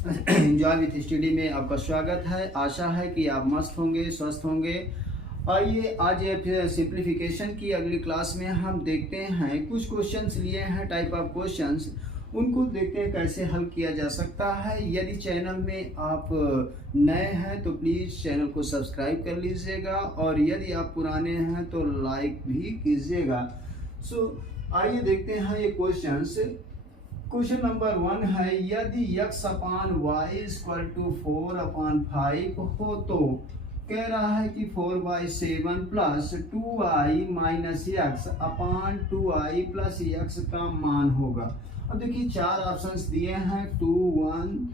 Enjoy with study में आपका स्वागत है। आशा है कि आप मस्त होंगे, स्वस्थ होंगे। आइए आज ये सिंप्लीफिकेशन की अगली क्लास में हम देखते हैं कुछ क्वेश्चंस लिए हैं, टाइप ऑफ क्वेश्चंस, उनको देखते हैं कैसे हल किया जा सकता है। यदि चैनल में आप नए हैं तो प्लीज़ चैनल को सब्सक्राइब कर लीजिएगा और यदि आप पुराने हैं तो लाइक भी कीजिएगा। आइए देखते हैं ये क्वेश्चंस। क्वेश्चन नंबर 1 है, यदि x upon y equal to 4/5 हो तो कह रहा है कि 4/7 plus 2i minus x upon 2i plus x का मान होगा। अब देखिए चार ऑप्शंस दिए हैं 2, 1,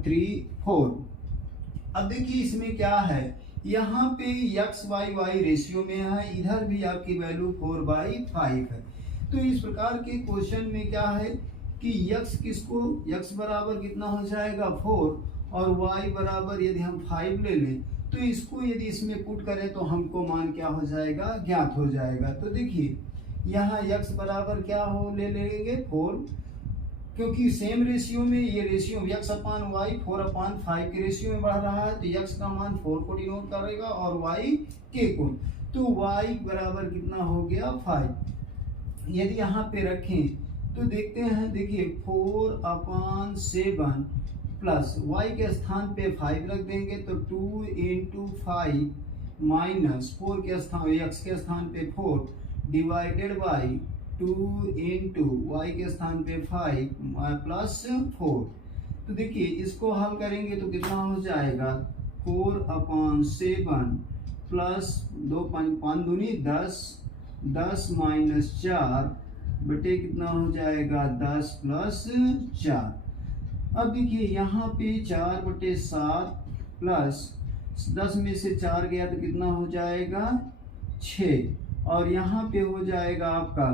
3, 4। अब देखिए इसमें क्या है, यहाँ पे x y रेशियो में है, इधर भी आपकी वैल्यू 4/5 है। तो इस प्रकार के क्वेश्चन में क्या है कि x किसको, x बराबर कितना हो जाएगा 4 और y बराबर यदि हम 5 ले लें तो इसको यदि इसमें पुट करें तो हमको मान क्या हो जाएगा, ज्ञात हो जाएगा। तो देखिए यहाँ x बराबर क्या हो ले लेंगे 4, क्योंकि सेम रेशियो में ये रेशियो x अपान y 4/5 के रेशियो में बढ़ रहा है तो x का मान 4 को डिनोट करेगा और y k को। तो y बराबर कितना हो गया 5। यदि यहाँ पे रखें तो देखते हैं, देखिए 4/7 प्लस y के स्थान पे 5 रख देंगे तो 2 × 5 माइनस 4 के स्थान x के स्थान पे 4 डिवाइडेड बाई 2 × y के स्थान पे 5 प्लस 4। तो देखिए इसको हल करेंगे तो कितना हो जाएगा 4/7 प्लस 2 5 दूनी 10, 10 माइनस 4 बटे कितना हो जाएगा 10 प्लस 4। अब देखिए यहाँ पे 4/7 प्लस 10 में से 4 गया तो कितना हो जाएगा 6 और यहाँ पे हो जाएगा आपका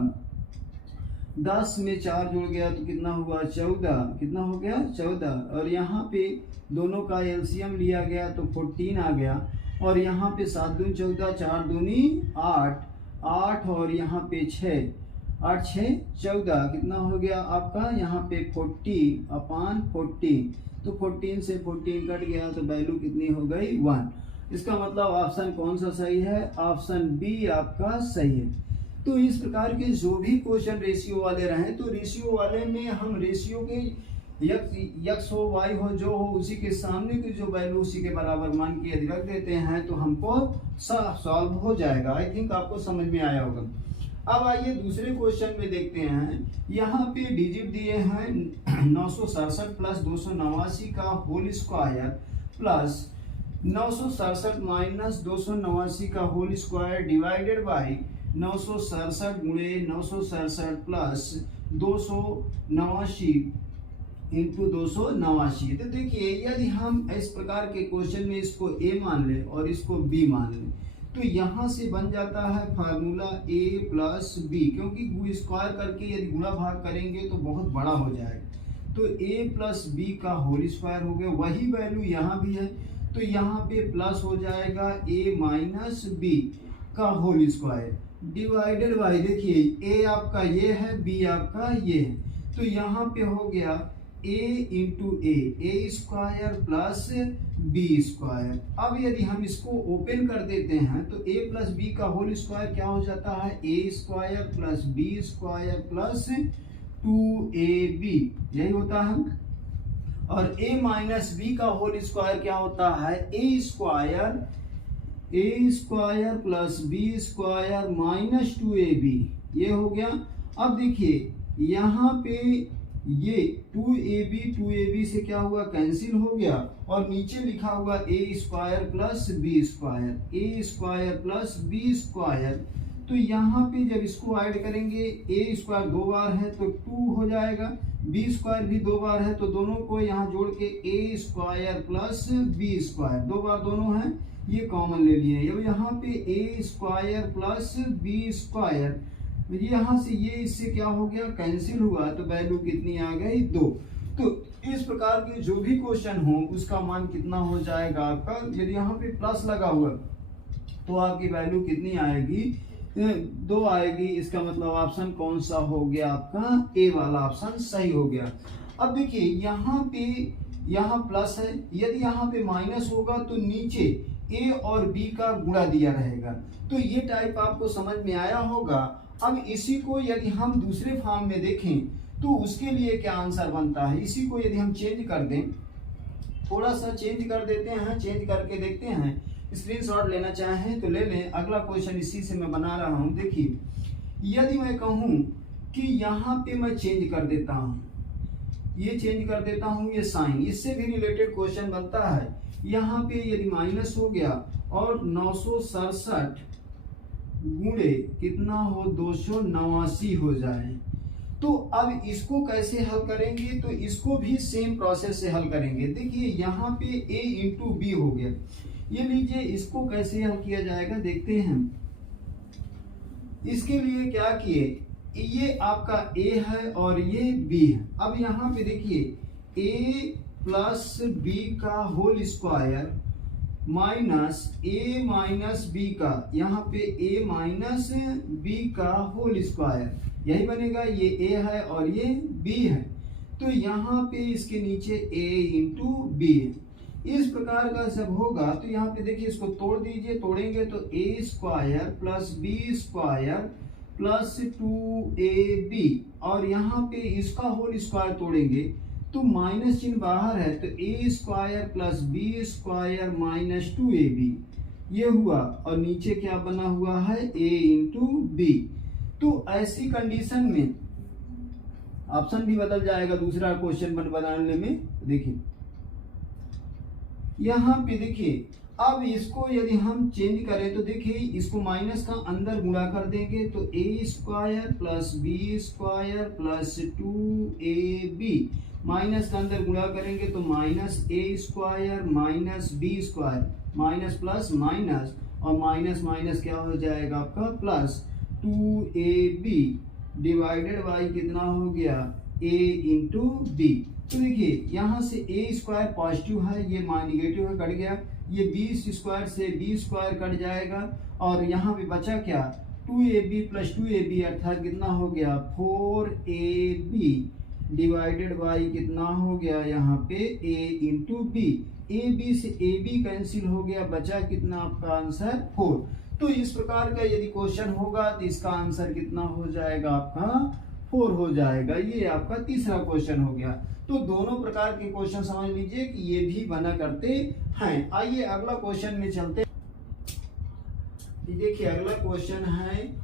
10 में 4 जुड़ गया तो कितना हुआ 14, कितना हो गया 14 और यहाँ पे दोनों का एलसीएम लिया गया तो 14 आ गया और यहाँ पे 7 दूनी 14, 4 दूनी 8 और यहाँ पे 6, 8 6 14 कितना हो गया आपका यहाँ पे 40/14। तो 14 से 14 कट गया तो वैल्यू कितनी हो गई 1। इसका मतलब ऑप्शन कौन सा सही है, ऑप्शन बी आपका सही है। तो इस प्रकार के जो भी क्वेश्चन रेशियो वाले रहे तो रेशियो वाले में हम रेशियो के x हो y हो जो हो उसी के सामने की जो वैल्यू उसी के बराबर मान के यदि रख देते हैं तो हमको सॉल्व हो जाएगा। आई थिंक आपको समझ में आया होगा। अब आइए दूसरे क्वेश्चन में देखते हैं। यहाँ पे डिजिट दिए हैं 967 प्लस 289 का होल स्क्वायर प्लस 967 माइनस 289 का होल स्क्वायर डिवाइडेड बाई 967 गुणे 967 प्लस 289 इंटू 289। तो देखिए यदि हम इस प्रकार के क्वेश्चन में इसको a मान ले और इसको b मान ले तो यहाँ से बन जाता है फार्मूला a प्लस b, क्योंकि स्क्वायर करके यदि गुणा भाग करेंगे तो बहुत बड़ा हो जाएगा। तो a प्लस b का होल स्क्वायर हो गया, वही वैल्यू यहाँ भी है तो यहाँ पे प्लस हो जाएगा a माइनस b का होल स्क्वायर डिवाइडेड बाई, देखिए a आपका ये है b आपका ये है तो यहाँ पे हो गया a into a square plus B square. अब यदि हम इसको ओपन कर देते हैं तो a प्लस बी का होल स्क्वायर क्या हो जाता है a square plus B square plus 2ab, यही होता है। और a माइनस बी का होल स्क्वायर क्या होता है a square plus B square minus 2ab, ये हो गया। अब देखिए यहाँ पे ये 2ab से क्या हुआ कैंसिल हो गया और नीचे लिखा हुआ a square plus B square. तो यहाँ पे जब इसको ऐड करेंगे a स्क्वायर 2 बार है तो 2 हो जाएगा, b स्क्वायर भी 2 बार है तो दोनों को यहाँ जोड़ के a square plus B square 2 बार दोनों हैं ये कॉमन ले लिए। अब यहाँ पे a square plus B square यहाँ से ये इससे क्या हो गया कैंसिल हुआ तो वैल्यू कितनी आ गई 2। तो इस प्रकार के जो भी क्वेश्चन हो उसका मान कितना हो जाएगा आपका, यदि यहाँ पे प्लस लगा हुआ तो आपकी वैल्यू कितनी आएगी 2 आएगी। इसका मतलब ऑप्शन कौन सा हो गया आपका ए वाला ऑप्शन सही हो गया। अब देखिए यहाँ पे यहाँ प्लस है, यदि यहाँ पे माइनस होगा तो नीचे ए और बी का गुणा दिया रहेगा। तो ये टाइप आपको समझ में आया होगा। अब इसी को यदि हम दूसरे फॉर्म में देखें तो उसके लिए क्या आंसर बनता है, इसी को यदि हम चेंज कर दें, थोड़ा सा चेंज कर देते हैं, चेंज करके देखते हैं, स्क्रीनशॉट लेना चाहें तो ले लें। अगला क्वेश्चन इसी से मैं बना रहा हूं। देखिए, यदि मैं कहूं कि यहाँ पे मैं चेंज कर देता हूं, ये चेंज कर देता हूं, ये साइन, इससे भी रिलेटेड क्वेश्चन बनता है। यहाँ पे यदि माइनस हो गया और 967 गुणे कितना हो 289 हो जाए, तो अब इसको कैसे हल करेंगे, तो इसको भी सेम प्रोसेस से हल करेंगे। देखिए यहाँ पे a इंटू बी हो गया, ये लीजिए, इसको कैसे हल किया जाएगा देखते हैं। इसके लिए क्या किए, ये आपका a है और ये b है। अब यहाँ पे देखिए a प्लस बी का होल स्क्वायर माइनस ए माइनस बी का, यहाँ पे a माइनस बी का होल स्क्वायर, यही बनेगा। ये a है और ये b है, तो यहाँ पे इसके नीचे a इंटू बी है। इस प्रकार का सब होगा तो यहाँ पे देखिए, इसको तोड़ दीजिए, तोड़ेंगे तो a square plus B square plus 2ab, और यहाँ पे इसका होल स्क्वायर तोड़ेंगे तो माइनस चिन्ह बाहर है, तो a square plus B square minus 2ab ये हुआ, और नीचे क्या बना हुआ है a इंटू बी। तो ऐसी कंडीशन में ऑप्शन भी बदल जाएगा दूसरा क्वेश्चन बनाने में। देखिए यहाँ पे देखिए, अब इसको यदि हम चेंज करें तो देखिए, इसको माइनस का अंदर गुणा कर देंगे तो a square plus B square plus 2ab, minus का अंदर गुणा करेंगे तो minus a square minus b square, minus plus minus, और माइनस माइनस क्या हो जाएगा आपका प्लस 2ab डिवाइडेड बाई कितना हो गया a इंटू बी। तो देखिए यहाँ से a स्क्वायर पॉजिटिव है, ये नेगेटिव है, कट गया, ये बी स्क्वायर से बी स्क्वायर कट जाएगा, और यहाँ पे बचा क्या 2ab प्लस 2ab, अर्थात कितना हो गया 4ab डिवाइडेड बाई कितना हो गया यहाँ पे a into b. A b से ए बी कैंसिल हो गया, बचा कितना आपका आंसर 4। तो इस प्रकार का यदि क्वेश्चन होगा तो इसका आंसर कितना हो जाएगा आपका 4 हो जाएगा। ये आपका तीसरा क्वेश्चन हो गया। तो दोनों प्रकार के क्वेश्चन समझ लीजिए कि ये भी बना करते हैं। आइए अगला क्वेश्चन में चलते हैं। देखिए अगला क्वेश्चन है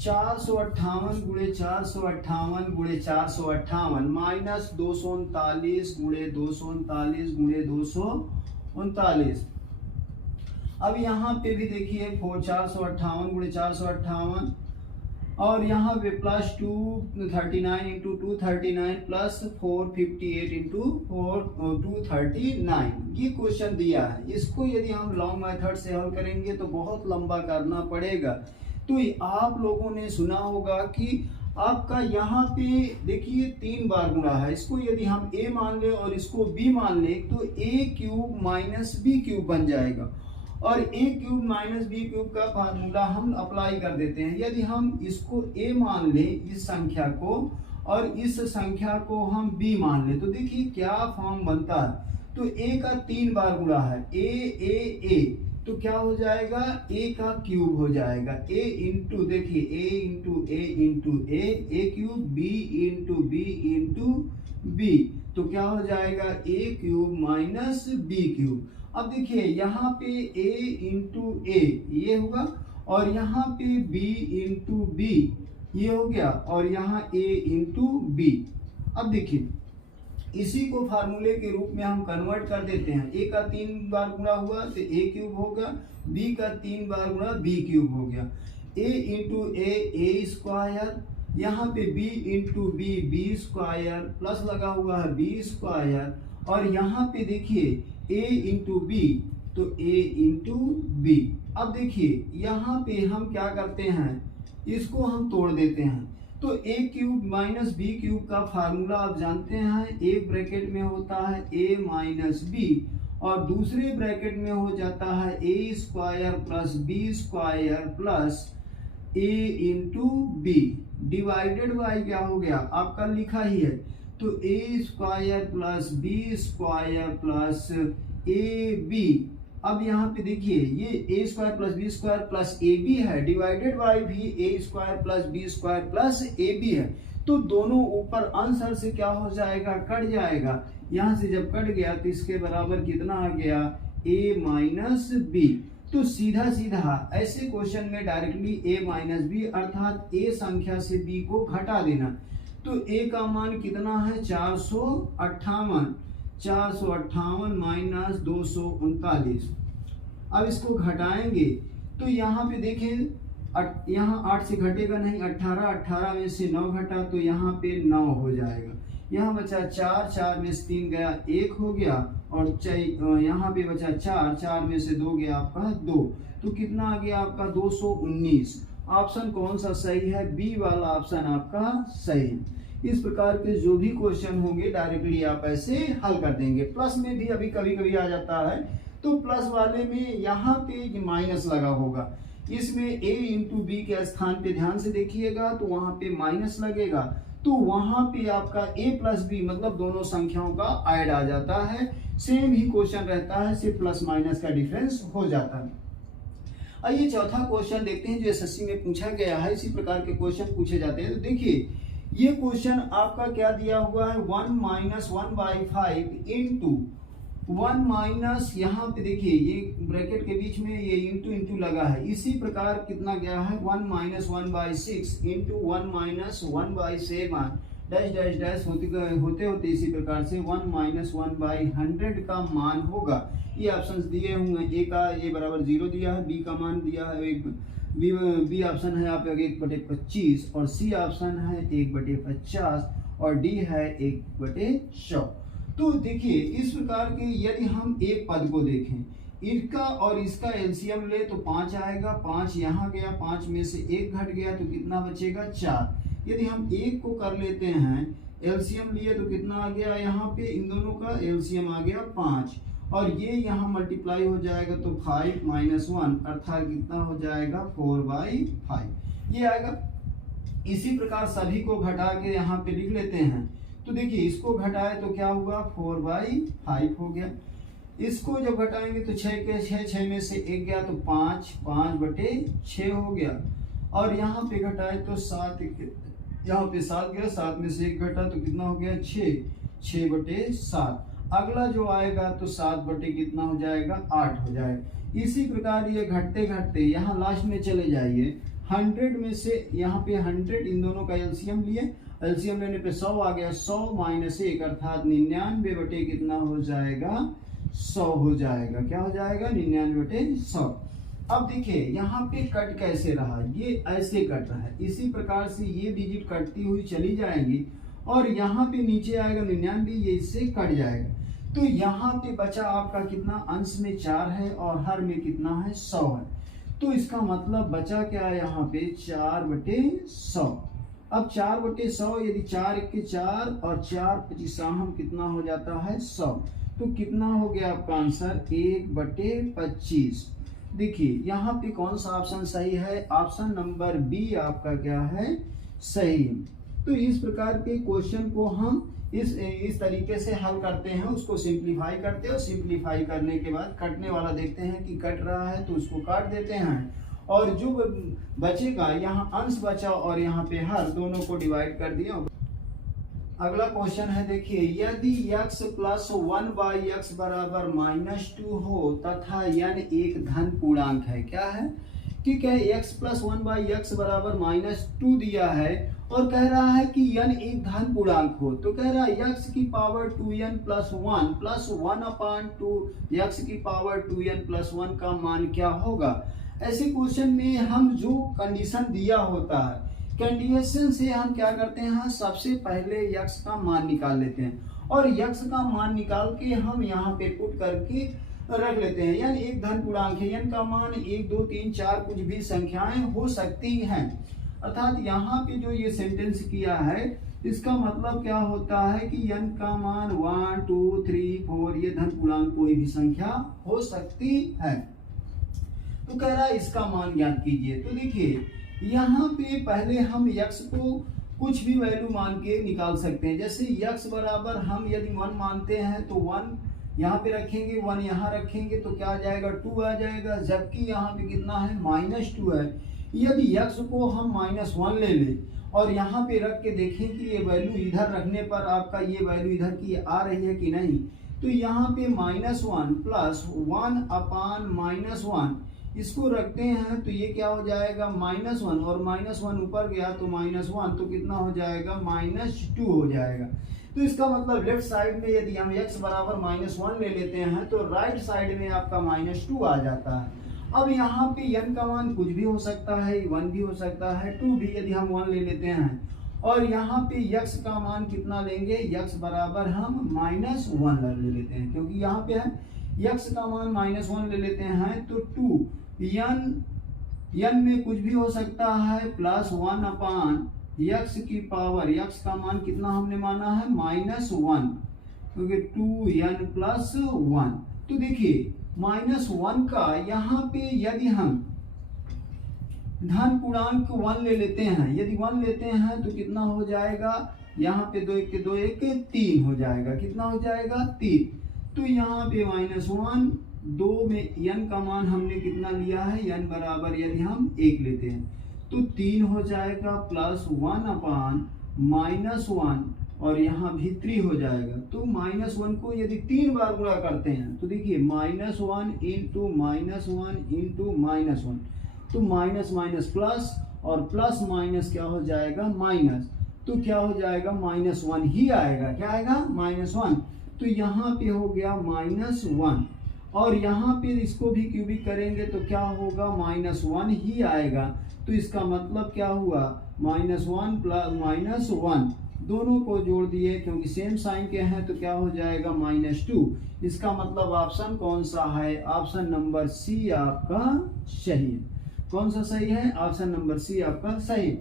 458 गुणे 458 गुणे 458 माइनस 239 गुणे 239 गुणे 239। अब यहाँ पे भी देखिए 458 गुणे 458, और यहाँ पे प्लस 239 इंटू 239 प्लस 458 इंटू 239 ये क्वेश्चन दिया है। इसको यदि हम लॉन्ग मेथड से हल करेंगे तो बहुत लंबा करना पड़ेगा। तो आप लोगों ने सुना होगा कि आपका यहाँ पे देखिए 3 बार गुणा है, इसको यदि हम a मान ले और इसको b मान ले तो a cube minus b cube बन जाएगा, और a cube minus b cube का फार्मूला हम अप्लाई कर देते हैं। यदि हम इसको a मान ले इस संख्या को, और इस संख्या को हम b मान ले, तो देखिए क्या फॉर्म बनता है। तो a का 3 बार गुणा है, a तो क्या हो जाएगा a का क्यूब हो जाएगा, a इंटू देखिए a into a cube b into b into b, तो क्या हो जाएगा a cube minus b cube. अब देखिए यहाँ पे a इंटू a ये होगा, और यहाँ पे b इंटू b ये हो गया, और यहाँ a इंटू b। अब देखिए इसी को फार्मूले के रूप में हम कन्वर्ट कर देते हैं। a का 3 बार गुणा हुआ तो a क्यूब होगा, b का 3 बार गुणा b क्यूब हो गया, a इंटू a स्क्वायर, यहाँ पे b into b square, plus लगा हुआ है b स्क्वायर, और यहाँ पे देखिए a इंटू b तो a इंटू b। अब देखिए यहाँ पे हम क्या करते हैं, इसको हम तोड़ देते हैं। तो a cube minus b cube का फार्मूला आप जानते हैं, एक ब्रैकेट में होता है a माइनस बी, और दूसरे ब्रैकेट में हो जाता है a square plus B square plus a into B divided by क्या हो गया आपका लिखा ही है तो A square plus B square plus A B. अब यहाँ पे देखिए ये A square plus B square plus A B है, डिवाइडेड बाई भी A square plus B square plus A B है। तो दोनों ऊपर आंसर से क्या हो जाएगा, कट जाएगा। यहाँ से जब कट गया तो इसके बराबर कितना आ गया, a माइनस बी। तो सीधा सीधा ऐसे क्वेश्चन में डायरेक्टली a माइनस बी अर्थात a संख्या से b को घटा देना। तो a का मान कितना है 458, 458 माइनस 239। अब इसको घटाएंगे तो यहाँ पे देखें, यहाँ 8 से घटेगा नहीं, 18, 18 में से 9 घटा तो यहाँ पे 9 हो जाएगा। यहाँ बचा 4, 4 में से 3 गया 1 हो गया, और यहाँ पे बचा 4, 4 में से 2 गया आपका 2, तो कितना आ गया आपका 219। ऑप्शन कौन सा सही है, बी वाला ऑप्शन आपका सही है। इस प्रकार के जो भी क्वेश्चन होंगे डायरेक्टली आप ऐसे हल कर देंगे। प्लस में भी अभी कभी कभी आ जाता है, तो प्लस वाले में यहाँ पे माइनस लगा होगा, इसमें a इंटू बी के स्थान पे ध्यान से देखिएगा तो वहां पे माइनस लगेगा, तो वहां पे आपका a प्लस बी मतलब दोनों संख्याओं का ऐड आ जाता है। सेम ही क्वेश्चन रहता है, सिर्फ प्लस माइनस का डिफरेंस हो जाता है। आइए चौथा क्वेश्चन देखते हैं जो एसएससी में पूछा गया है। इसी प्रकार के क्वेश्चन पूछे जाते हैं। तो देखिए ये क्वेश्चन आपका क्या दिया हुआ है, 1 माइनस 1/5 इंटू 1 माइनस, यहाँ पे देखिए ये ब्रैकेट के बीच में ये इंटू लगा है। इसी प्रकार कितना गया है 1 minus 1/6 into 1 minus 1/7 dash dash dash होते होते इसी प्रकार से 1 माइनस 1/100 का मान होगा। ये ऑप्शंस दिए हुए हैं, ए का ये बराबर 0 दिया है, बी का मान दिया है बी ऑप्शन है आप 1/25 और सी ऑप्शन है 1/50 और डी है 1/100। तो देखिए इस प्रकार के यदि हम एक पद को देखें, इसका और इसका एलसीएम ले तो 5 आएगा, 5 यहाँ गया, 5 में से 1 घट गया तो कितना बचेगा 4। यदि हम 1 को कर लेते हैं एलसीएम लिए तो कितना आ गया, यहाँ पे इन दोनों का एलसीएम आ गया 5 और ये यहाँ मल्टीप्लाई हो जाएगा तो 5 माइनस 1 अर्थात कितना हो जाएगा 4/5 ये आएगा। इसी प्रकार सभी को घटा के यहाँ पे लिख लेते हैं। तो देखिए इसको घटाए तो क्या हुआ 4/5 हो गया। इसको जब घटाएंगे तो 6 के 6 में से 1 गया तो 5/6 हो गया, और यहाँ पे घटाए तो 7, यहाँ पे 7 गया, 7 में से 1 घटा तो कितना हो गया 6/7। अगला जो आएगा तो 7 कितना हो जाएगा 8 हो जाएगा। इसी प्रकार ये घटते घटते यहाँ लास्ट में चले जाइए, 100 में से यहाँ पे 100 इन दोनों का एलसीएम लिए, एलसीएम लेने पे 100 आ गया, 100 माइनस 1 अर्थात 99 कितना हो जाएगा 100 हो जाएगा। क्या हो जाएगा 99/100। अब देखिए यहाँ पे कट कैसे रहा, ये ऐसे कट रहा है, इसी प्रकार से ये डिजिट कटती हुई चली जाएंगी और यहाँ पे नीचे आएगा 99, ये इससे कट जाएगा। तो यहाँ पे बचा आपका कितना, अंश में 4 है और हर में कितना है 100 है, तो इसका मतलब बचा क्या है यहाँ पे 4/100। अब 4/100 यदि 4 1 के 4 और 4 25 हम कितना हो जाता है 100, तो कितना हो गया आपका आंसर 1/25। देखिए यहाँ पे कौन सा ऑप्शन सही है, ऑप्शन नंबर बी आपका क्या है सही। तो इस प्रकार के क्वेश्चन को हम इस तरीके से हल करते हैं, उसको सिंप्लीफाई करते हैं और सिंप्लीफाई करने के बाद कटने वाला देखते हैं कि कट रहा है तो उसको काट देते हैं, और जो बचेगा यहाँ अंश बचा और यहाँ पे हर दोनों को डिवाइड कर दिया। अगला क्वेश्चन है देखिए, यदि x प्लस 1/x बराबर -2 हो तथा n एक धन पूर्णांक है, क्या है ठीक है, x प्लस 1/x बराबर -2 दिया है और कह रहा है कि n एक धन पूर्णांक हो, तो कह रहा है x की power 2n plus 1 plus 1/2 x की पावर 2n प्लस 1 का मान क्या होगा। ऐसे क्वेश्चन में हम जो कंडीशन दिया होता है, कंडीशन से हम क्या करते हैं, सबसे पहले x का मान निकाल लेते हैं और x का मान निकाल के हम यहाँ पे पुट करके रख लेते हैं। यानी एक धन पूर्णांक है, n का मान 1 2 3 4 कुछ भी संख्याएं हो सकती हैं, अर्थात यहाँ पे जो ये सेंटेंस किया है इसका मतलब क्या होता है कि n का मान 1 2 3 4 ये धन पूर्णांक कोई भी संख्या हो सकती है। तो कह रहा है इसका मान ज्ञात कीजिए। तो देखिए यहाँ पे पहले हम x को कुछ भी वैल्यू मान के निकाल सकते हैं। जैसे x बराबर हम यदि 1 मानते हैं तो 1 यहाँ पे रखेंगे, 1 यहाँ रखेंगे तो क्या आ जाएगा 2 आ जाएगा, जबकि यहाँ पे कितना है -2 है। यदि x को हम -1 ले लें और यहाँ पे रख के देखें कि ये वैल्यू इधर रखने पर आपका ये वैल्यू इधर की आ रही है कि नहीं, तो यहाँ पे -1 प्लस 1 अपान -1 इसको रखते हैं तो ये क्या हो जाएगा -1 और -1 ऊपर गया तो -1 तो कितना हो जाएगा -2 हो जाएगा। तो इसका मतलब लेफ्ट साइड में यदि हम x बराबर -1 ले लेते हैं तो राइट साइड में आपका -2 आ जाता है। अब यहाँ पे n का मान कुछ भी हो सकता है, 1 भी हो सकता है, 2 भी यदि हम 1 ले लेते हैं और यहाँ पे x का मान कितना लेंगे, x बराबर हम -1 ले लेते हैं, क्योंकि यहाँ पे है x का मान -1 ले लेते हैं तो 2 n में कुछ भी हो सकता है प्लस 1 अपान x की पावर, x का मान कितना हमने माना है -1, क्योंकि 2n प्लस 1। तो देखिए -1 का यहाँ पे यदि हम धन पूर्णांक 1 ले लेते हैं, यदि 1 लेते हैं तो कितना हो जाएगा, यहाँ पे 2 1 2 1 3 हो जाएगा, कितना हो जाएगा 3। तो यहाँ पे -1 2 में n का मान हमने कितना लिया है, n बराबर यदि हम 1 लेते हैं तो 3 हो जाएगा प्लस 1 अपान -1 और यहाँ भी 3 हो जाएगा। तो -1 को यदि 3 बार गुणा करते हैं तो देखिए -1 इंटू -1 इंटू -1 तो माइनस माइनस प्लस और प्लस माइनस क्या हो जाएगा माइनस, तो क्या हो जाएगा -1 ही आएगा, क्या आएगा -1। तो यहाँ पे हो गया -1 और यहाँ पे इसको भी क्यूबिक करेंगे तो क्या होगा -1 ही आएगा। तो इसका मतलब क्या हुआ -1 प्लस -1 दोनों को जोड़ दिए, क्योंकि सेम साइन के हैं तो क्या हो जाएगा -2। इसका मतलब ऑप्शन कौन सा है, ऑप्शन नंबर सी आपका सही है। कौन सा सही है, ऑप्शन नंबर सी आपका सही।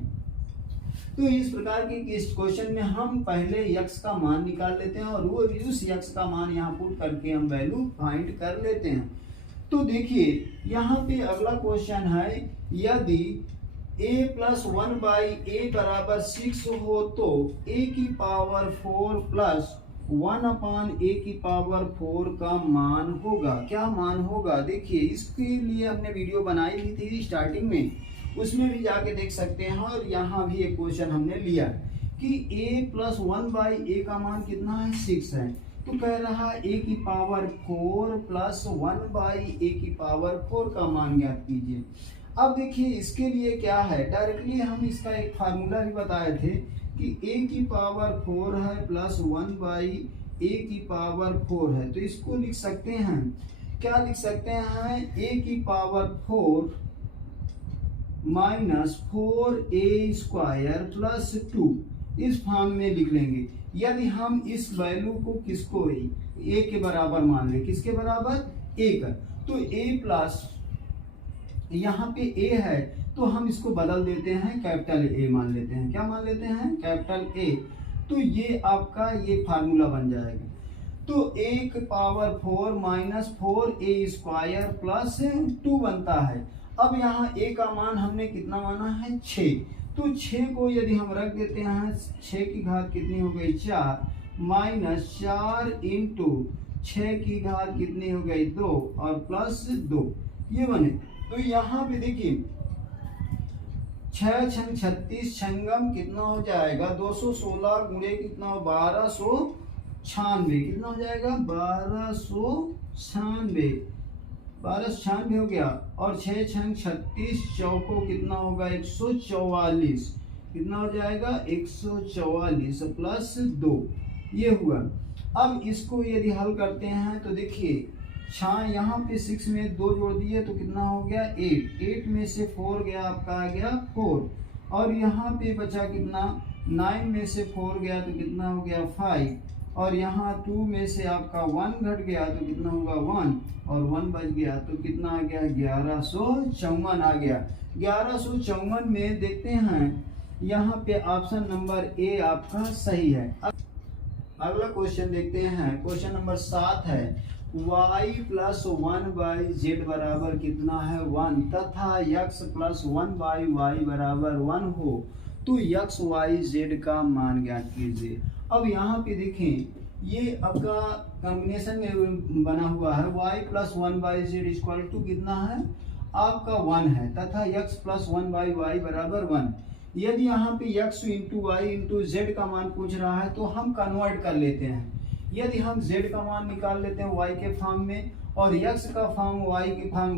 तो इस प्रकार के इस क्वेश्चन में हम पहले x का मान निकाल लेते हैं और वो उस x का मान यहाँ पुट करके हम वैल्यू फाइंड कर लेते हैं। तो देखिए यहाँ पे अगला क्वेश्चन है, यदि a प्लस 1/a बराबर 6 हो तो a की पावर 4 प्लस 1 अपान a की पावर 4 का मान होगा, क्या मान होगा। देखिए इसके लिए हमने वीडियो बनाई भी थी स्टार्टिंग में, उसमें भी जाके देख सकते हैं। और यहाँ भी एक क्वेश्चन हमने लिया कि a प्लस 1/a का मान कितना है 6 है, तो कह रहा है a की पावर 4 प्लस 1/a की पावर 4 का मान ज्ञात कीजिए। अब देखिए इसके लिए क्या है, डायरेक्टली हम इसका एक फार्मूला भी बताए थे कि a की पावर 4 है प्लस 1/a की पावर 4 है, तो इसको लिख सकते हैं, क्या लिख सकते हैं, a की पावर 4 माइनस 4a² प्लस 2 इस फॉर्म में लिख लेंगे। यदि हम इस वैल्यू को किसको a के बराबर मान ले, किसके बराबर a का, तो a प्लस यहाँ पे a है तो हम इसको बदल देते हैं, कैपिटल A मान लेते हैं, क्या मान लेते हैं कैपिटल A। तो ये आपका ये फार्मूला बन जाएगा। तो a की पावर 4 माइनस 4a² प्लस 2 बनता है। अब यहाँ a का मान हमने कितना माना है 6, तो 6 को यदि हम रख देते हैं, 6 की घात कितनी हो गई 4 माइनस 4 इंटू 6 की घात कितनी हो गई 2 और प्लस 2 ये बने। तो यहाँ पे देखिए 6 छंग 36 छंगम कितना हो जाएगा 216 गुणे कितना 1296 कितना हो जाएगा 1296 हो गया। और 6 छंग 36 चौको कितना होगा 144 कितना हो जाएगा 144 प्लस 2 ये हुआ। अब इसको यदि हल करते हैं तो देखिए यहाँ पे 6 में 2 जोड़ दिए तो कितना हो गया 8 में से 4 गया आपका आ गया 4 और यहाँ पे बचा कितना 9 में से 4 गया तो कितना हो गया 5 और यहाँ 2 में से आपका 1 घट गया तो कितना होगा 1 और 1 बच गया तो कितना आ गया 1154 आ गया। 1154 में देखते हैं यहाँ पे ऑप्शन नंबर ए आपका सही है। अगला क्वेश्चन देखते हैं, क्वेश्चन नंबर 7 है, y प्लस 1/z बराबर कितना है 1 तथा x प्लस 1/y बराबर 1 हो तो एक्स वाई जेड का मान ज्ञात कीजिए। अब यहाँ पे देखें ये आपका कॉम्बिनेशन में बना हुआ है y plus 1/z equal to कितना है आपका 1 है तथा x प्लस 1/y बराबर 1। यदि यहाँ पे x into y into z का मान पूछ रहा है तो हम कन्वर्ट कर लेते हैं। यदि हम z का मान निकाल लेते हैं y के फॉर्म में और x का फॉर्म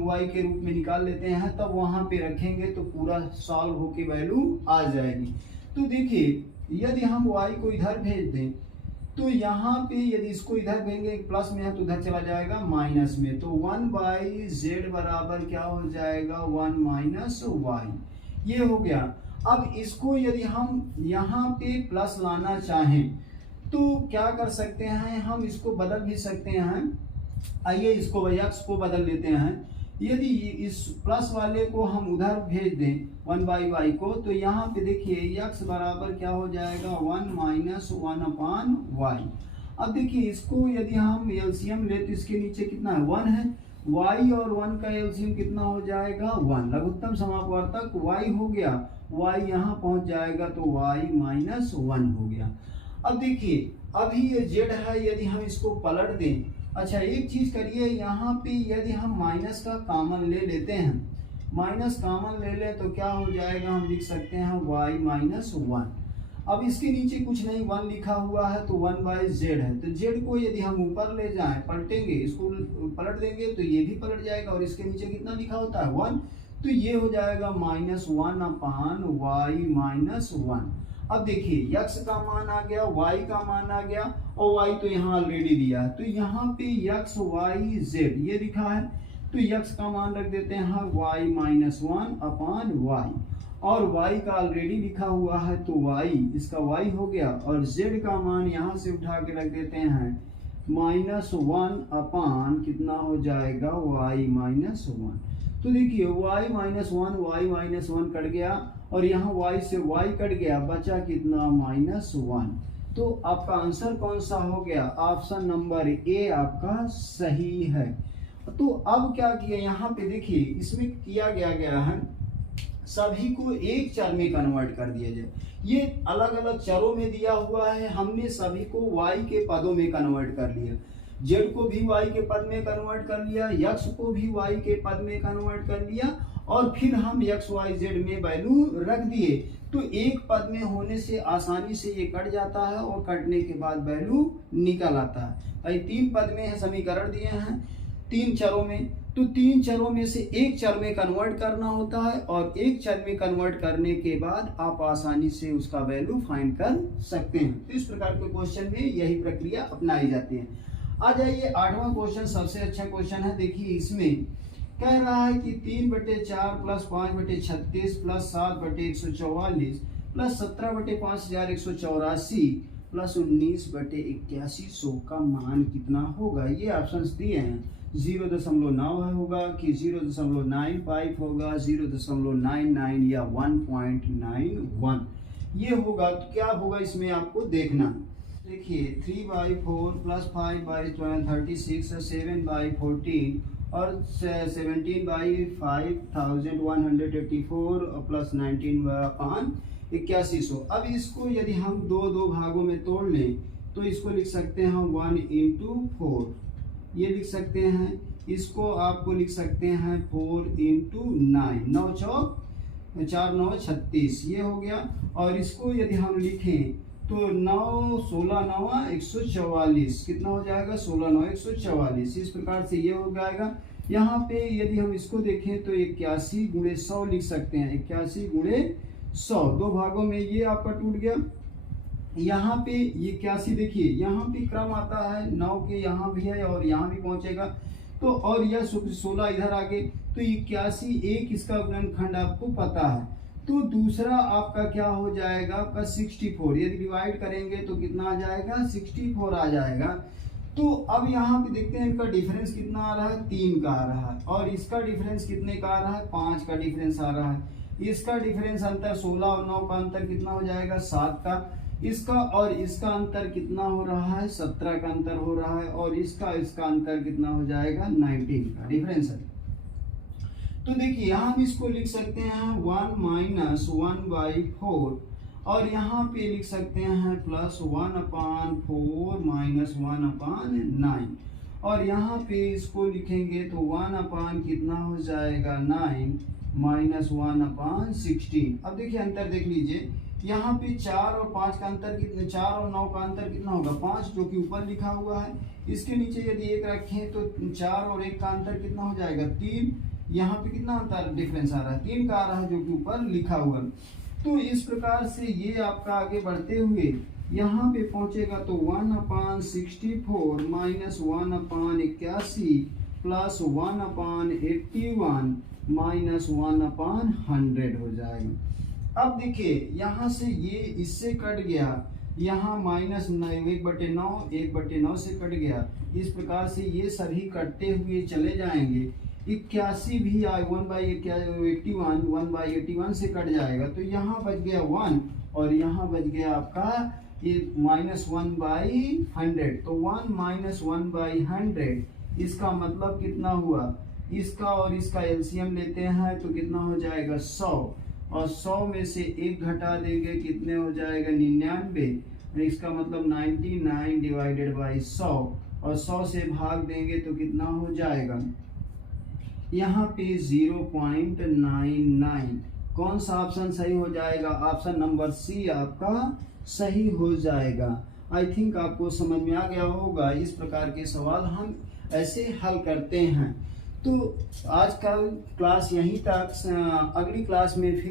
y के रूप में निकाल लेते हैं, तब वहां पे रखेंगे तो पूरा सॉल्व होके वैल्यू आ जाएगी। तो देखिए यदि हम y को इधर भेज दें तो यहाँ पे यदि इसको इधर भेजेंगे प्लस में है तो उधर चला जाएगा माइनस में, तो 1/z बराबर क्या हो जाएगा 1 माइनस वाई, ये हो गया। अब इसको यदि हम यहाँ पे प्लस लाना चाहें तो क्या कर सकते हैं, हम इसको बदल भी सकते हैं। आइए इसको x को बदल लेते हैं। यदि इस प्लस वाले को हम उधर भेज दें 1/y को तो यहाँ पे देखिए x बराबर क्या हो जाएगा 1 माइनस 1/y। अब देखिए इसको यदि हम एलसीएम ले तो इसके नीचे कितना है 1 है, y और 1 का एलसीएम कितना हो जाएगा 1, लघुत्तम समापवर्तक y हो गया, y यहाँ पहुंच जाएगा तो y माइनस 1 हो गया। अब देखिए अभी ये z है, यदि हम इसको पलट दें, अच्छा एक चीज करिए यहाँ पे यदि हम माइनस का कॉमन ले लेते हैं, माइनस कॉमन ले लें तो क्या हो जाएगा, हम लिख सकते हैं y माइनस 1। अब इसके नीचे कुछ नहीं 1 लिखा हुआ है तो 1/z है, तो z को यदि हम ऊपर ले जाएं पलटेंगे, इसको पलट देंगे तो ये भी पलट जाएगा और इसके नीचे कितना लिखा होता है 1, तो ये हो जाएगा -1/y माइनस 1। अब देखिए x का मान आ गया, y का मान आ गया और y तो यहाँ ऑलरेडी दिया है, तो यहाँ पे x y z ये लिखा है तो x का मान रख देते हैं y माइनस 1/y और y का ऑलरेडी लिखा हुआ है तो y, इसका y हो गया और z का मान यहाँ से उठा के रख देते हैं -1 कितना हो जाएगा y माइनस 1। तो देखिए y माइनस 1 कट गया और यहाँ y से y कट गया, बचा कितना -1। तो आपका आंसर कौन सा हो गया, ऑप्शन नंबर ए आपका सही है। तो अब क्या किया यहाँ पे देखिए इसमें किया गया है सभी को एक चर में कन्वर्ट कर दिया जाए। ये अलग अलग चरों में दिया हुआ है, हमने सभी को y के पदों में कन्वर्ट कर लिया, z को भी y के पद में कन्वर्ट कर लिया, x को भी y के पद में कन्वर्ट कर लिया और फिर हम x y z में वैल्यू रख दिए। तो एक पद में होने से आसानी से ये कट जाता है और कटने के बाद वैल्यू निकल आता है। भाई 3 पद में है, समीकरण दिए हैं 3 चरों में, तो 3 चरों में से एक चर में कन्वर्ट करना होता है और एक चर में कन्वर्ट करने के बाद आप आसानी से उसका वैल्यू फाइंड कर सकते हैं। तो इस प्रकार के क्वेश्चन में यही प्रक्रिया अपनाई जाती है। आ जाइए 8वां क्वेश्चन, सबसे अच्छा क्वेश्चन है। देखिए इसमें कह रहा है कि 3/4 प्लस 5/36 प्लस 7/144 प्लस 17/5184 प्लस 19/8100 का मान कितना होगा। ये ऑप्शंस दिए हैं, 0.9 होगा कि 0.95 होगा, 0.99 या 1.91 ये होगा। तो क्या होगा इसमें आपको देखना। देखिए 3/4 प्लस 5/12 36 है, 7/14 और 17/5184 प्लस 19/8100। अब इसको यदि हम दो भागों में तोड़ लें तो इसको लिख सकते हैं 1 × 4, ये लिख सकते हैं, इसको आपको लिख सकते हैं 4 × 9, 9 चौक 4 9 36 ये हो गया। और इसको यदि हम लिखें तो 9 16 9 144 कितना हो जाएगा 16 9 144, इस प्रकार से ये हो जाएगा। यहाँ पे यदि हम इसको देखें तो 81 × 100 लिख सकते हैं, 81 × 100 दो भागों में ये आपका टूट गया। यहाँ पे ये 81 देखिए यहाँ पे क्रम आता है 9 के, यहाँ भी है और यहाँ भी पहुंचेगा तो, और यह 16 इधर आगे तो 81 एक इसका गुणनखंड आपको पता है। तो दूसरा आपका क्या हो जाएगा आपका 64, यदि डिवाइड करेंगे तो कितना आ जाएगा 64 आ जाएगा। तो अब यहाँ पे देखते हैं इनका डिफरेंस कितना आ रहा है 3 का आ रहा है और इसका डिफरेंस कितने का आ रहा है 5 का डिफरेंस आ रहा है। इसका डिफरेंस अंतर 16 और 9 का अंतर कितना हो जाएगा 7 का, इसका और इसका अंतर कितना हो रहा है 17 का अंतर हो रहा है और इसका अंतर कितना हो जाएगा 19 का डिफरेंस है। तो देखिए यहाँ हम इसको लिख सकते हैं 1 - 1/4 और यहाँ पे लिख सकते हैं +1/4 -1/9, और यहाँ पे इसको लिखेंगे तो 1/ कितना हो जाएगा 9 -1/16। अब देखिए अंतर देख लीजिए, यहाँ पे 4 और 5 का अंतर कितना, 4 और 9 का अंतर कितना होगा 5, जो कि ऊपर लिखा हुआ है। इसके नीचे यदि 1 रखें तो 4 और 1 का अंतर कितना हो जाएगा 3। यहाँ पे कितना अंतर डिफरेंस आ रहा है 3 का आ रहा है, जो कि ऊपर लिखा हुआ है। तो इस प्रकार से ये आपका आगे बढ़ते हुए यहाँ पे पहुंचेगा तो 1/64 -1/81 +1/81 -1/100 हो जाएगा। अब देखिए यहाँ से ये इससे कट गया, यहाँ -1/9 1/9 से कट गया। इस प्रकार से ये सभी कटते हुए चले जाएंगे। 81 भी 1/81 से कट जाएगा, तो यहाँ बच गया 1 और यहाँ बच गया आपका ये -1/100। तो 1 -1/100 इसका मतलब कितना हुआ, इसका और इसका एलसीएम लेते हैं तो कितना हो जाएगा 100, और 100 में से 1 घटा देंगे कितने हो जाएगा 99, इसका मतलब 99/100, और 100 से भाग देंगे तो कितना हो जाएगा यहाँ पे 0.99। कौन सा ऑप्शन सही हो जाएगा, ऑप्शन नंबर सी आपका सही हो जाएगा। आई थिंक आपको समझ में आ गया होगा। इस प्रकार के सवाल हम ऐसे हल करते हैं। तो आज का क्लास यहीं तक, अगली क्लास में फिर